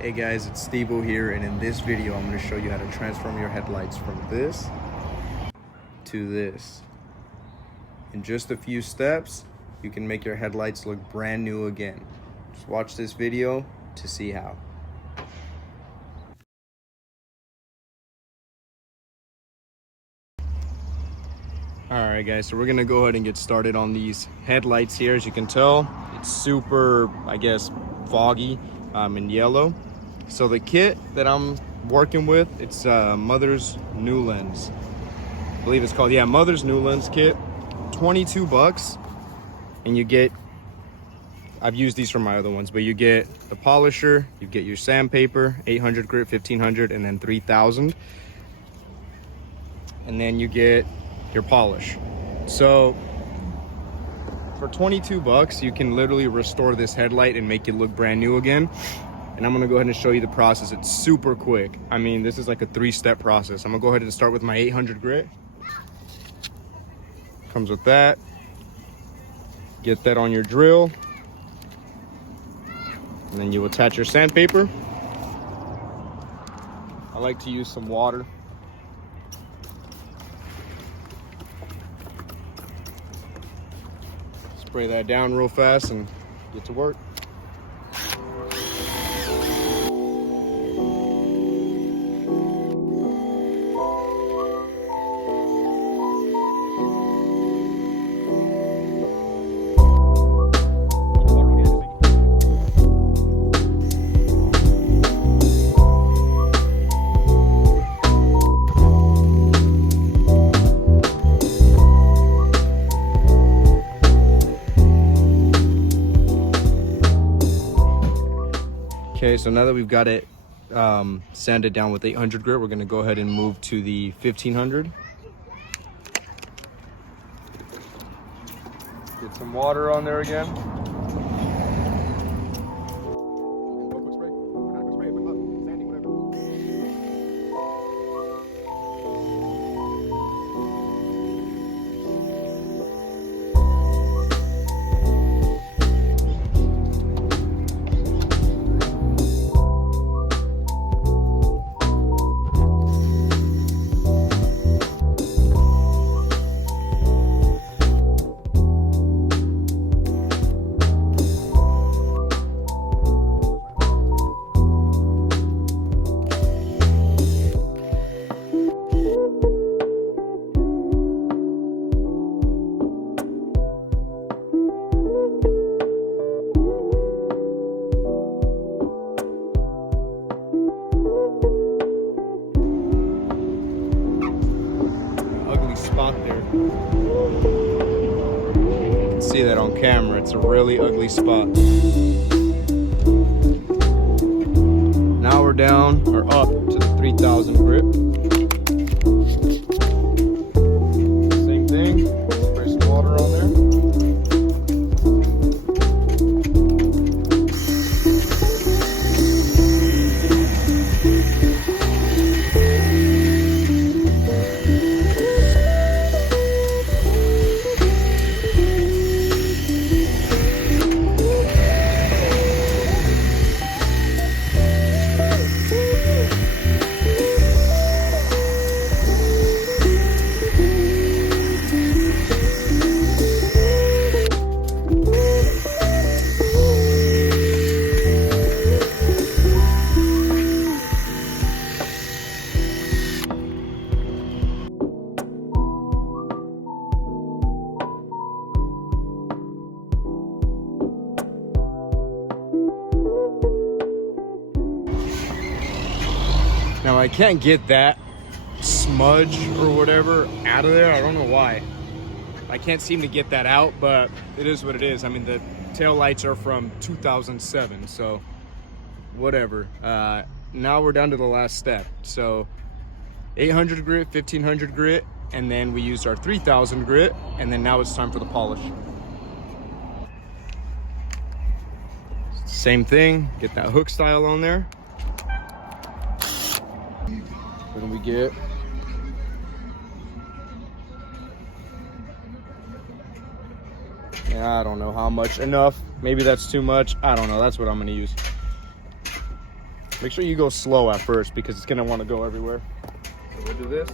Hey guys, it's Steve.o here, and in this video I'm going to show you how to transform your headlights from this to this. In just a few steps, you can make your headlights look brand new again. Just watch this video to see how. Alright guys, so we're going to go ahead and get started on these headlights here. As you can tell, it's super, foggy and yellow. So the kit that I'm working with, it's Mother's New Lens. I believe it's called, Mother's New Lens kit. 22 bucks. And you get, I've used these for my other ones, but you get the polisher, you get your sandpaper, 800 grit, 1500, and then 3000. And then you get your polish. So for 22 bucks, you can literally restore this headlight and make it look brand new again. And I'm gonna go ahead and show you the process. It's super quick. I mean, this is like a 3-step process. I'm gonna go ahead and start with my 800 grit. Comes with that. Get that on your drill. And then you attach your sandpaper. I like to use some water. Spray that down real fast and get to work. Okay, so now that we've got it sanded down with 800 grit, we're going to go ahead and move to the 1500. Get some water on there again. Spot there. You can see that on camera. It's a really ugly spot. Now we're down or up to the 3000 grit. Same thing. Spray some water on there. Now I can't get that smudge or whatever out of there. I don't know why. I can't seem to get that out, but it is what it is. I mean, the tail lights are from 2007, so whatever. Now we're down to the last step. So 800 grit, 1500 grit, and then we used our 3000 grit, and then now it's time for the polish. Same thing, get that hook style on there. What do we get? I don't know how much. Enough. Maybe that's too much. I don't know. That's what I'm going to use. Make sure you go slow at first because it's gonna want to go everywhere. So we'll do this.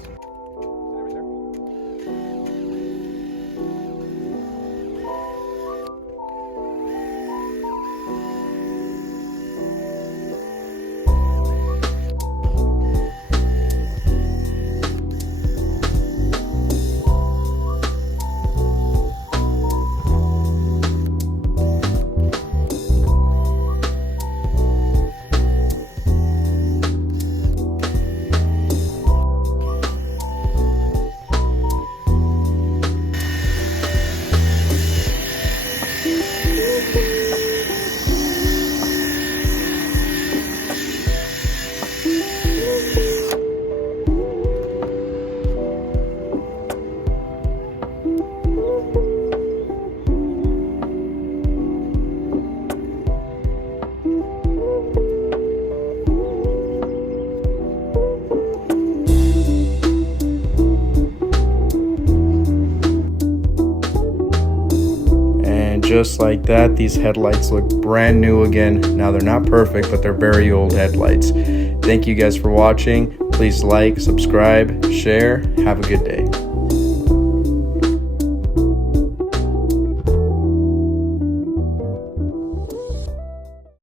Just like that, these headlights look brand new again. Now they're not perfect, but they're very old headlights. Thank you guys for watching. Please like, subscribe, share. Have a good day.